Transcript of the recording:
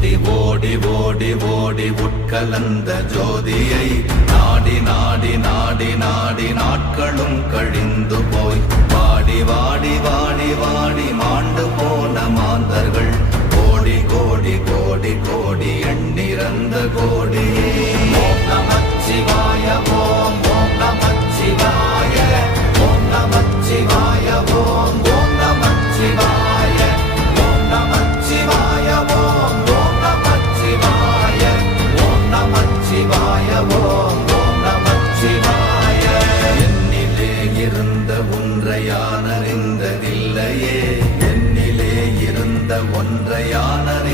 ஓடி ஓடி ஓடி ஓடி உட்கலந்த ஜோதியை நாடி நாடி நாடி நாடி நாட்களும் கழிந்து போய் வாடி வாடி வாடி வாடி மாண்டு போன மாந்தர்கள் கோடி கோடி கோடி கோடி எண்ணிறந்த கோடி. ஓம் நமச்சிவாய ஓம் ஓம் நமச்சிவாய ஓம் நமச்சிவாய ஓம் ஓம் நமச்சிவாய ஓம் நமச்சிவாய ஓம் ஓம் நமச்சிவாய ஓம் நமச்சிவாய ஓம் ஓம் நமச்சிவாய. என்னிலே இருந்த ஒன்றை யானறிந்ததில்லையே, என்னிலே இருந்த ஒன்றை யானறிந்ததில்லையே,